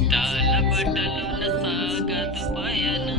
ఇష్టాల బట్టలున సాగదు పయనం